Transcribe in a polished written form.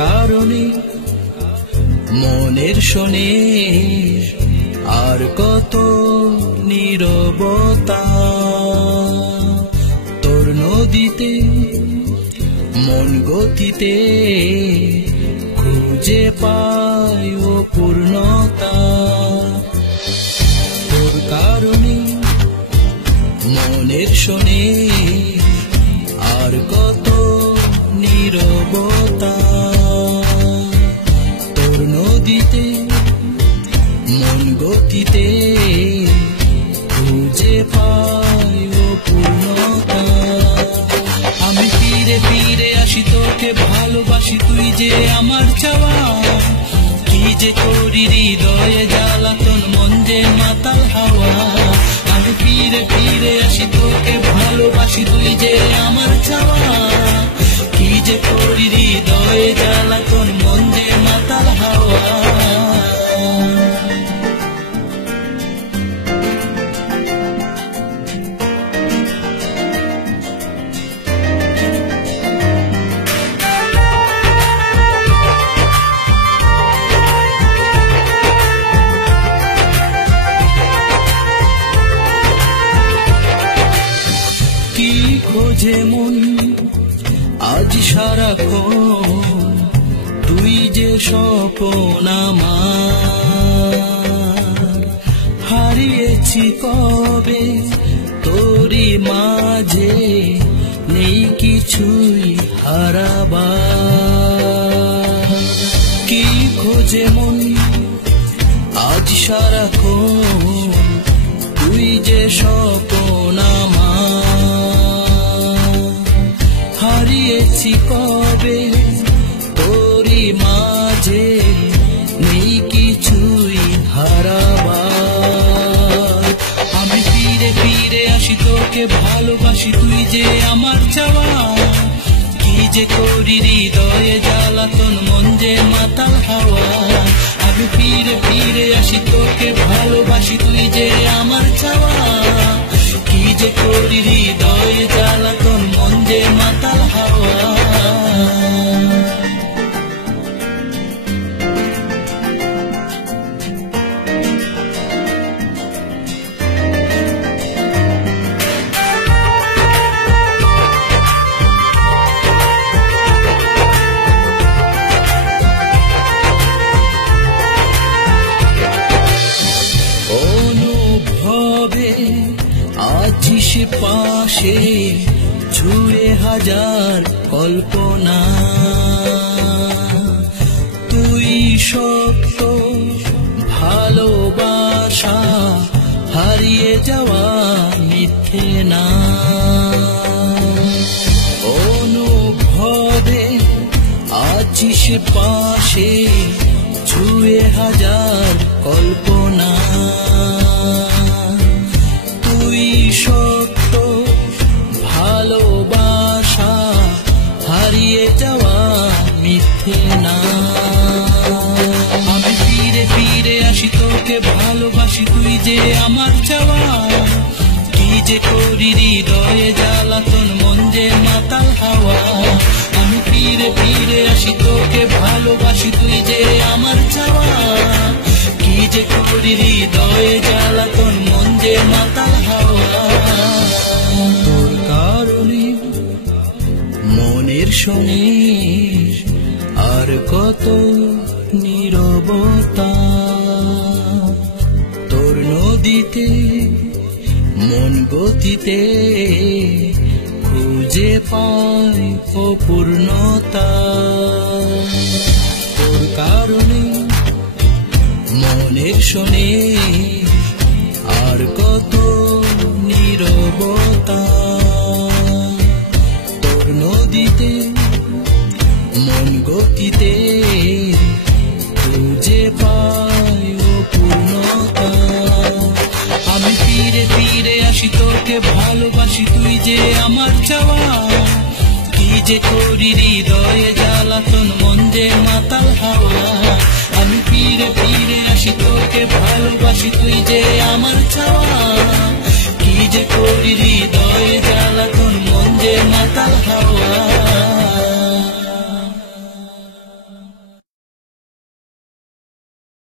কারণে মনের শোনে আর কত নীরবতা, তোর নদীতে মন গতিতে খুঁজে পায় পূর্ণতা। তোর কারণে মনের শোনে আর কত নীরবতা, তোর নদীতে মন গতিতে খুঁজে পায় পূর্ণতা। আমি ফিরে ফিরে আসি তোকে ভালোবাসি, তুই যে আমার চাওয়া। কি যে করি হৃদয়ে জ্বালাতন, মন যে মাতাল হাওয়া। আমি ফিরে ফিরে আসি তোকে ভালোবাসি, তুই যে আমার চাওয়া। কি যে করি হৃদয়ে জ্বালাতন, মন যে মাতাল হাওয়া। কি খোঁজে মন আজ সারাক্ষণ, তুই যে স্বপ্ন আমার। হারিয়েছি কবে তোরি মাঝে, নেই কিছুই হারাবার। কি খোঁজে মন আজ সারাক্ষণ, তুই যে স্বপ্ন আমার। হারিয়েছি কবে তোরি মাঝে, নেই কিছুই হারাবার। আমি ফিরে ফিরে আসি তোকে ভালোবাসি, তুই যে আমার চাওয়া। কি যে করি হৃদয়ে জ্বালাতন, মন যে মাতাল হাওয়া। আমি ফিরে ফিরে আসি তোকে ভালোবাসি, তুই যে আমার চাওয়া। কি যে করি হৃদয়ে জ্বালাতন, মন যে মাতাল হাওয়া। অনুভবে আছিস পাশে, ছুঁয়ে হাজার কল্পনা। তুই সত্য ভালোবাসা, হারিয়ে যাওয়া মিথ্যে না। অনুভবে আছিস পাশে, ছুঁয়ে হাজার কল্পনা। তুই সত্য ভালোবাসা, হারিয়ে যাওয়া মিথ্যে না। আমি ফিরে ফিরে আসি তোকে ভালোবাসি, তুই যে আমার চাওয়া। কি যে করি হৃদয়ে জ্বালাতন, মন যে মাতাল হাওয়া। আমি ফিরে ফিরে আসি তোকে ভালোবাসি, তুই যে আমার চাওয়া। কি যে করি হৃদয়ে জ্বালাতন, মন যে মাতাল হাওয়া। তোর কারণে মনের শোনে আর কত নীরবতা, তোর নদীতে মন গতিতে খুঁজে পায় অপূর্ণতা। তোর কারণে মনের শোনে আর কত নীরবতা, তোর নদীতে মন গতিতে খুঁজে পায় পূর্ণতা। আমি ফিরে ফিরে আসি তোকে ভালোবাসি, তুই যে আমার চাওয়া। কি যে করি হৃদয়ে জ্বালাতন, মন যে মাতাল হাওয়া। আমি ফিরে ফিরে আসি তোকে ভালোবাসি, তুই যে আমার চাওয়া। কি যে করি হৃদয়ে জ্বালাতন, মন যে মাতাল হাওয়া।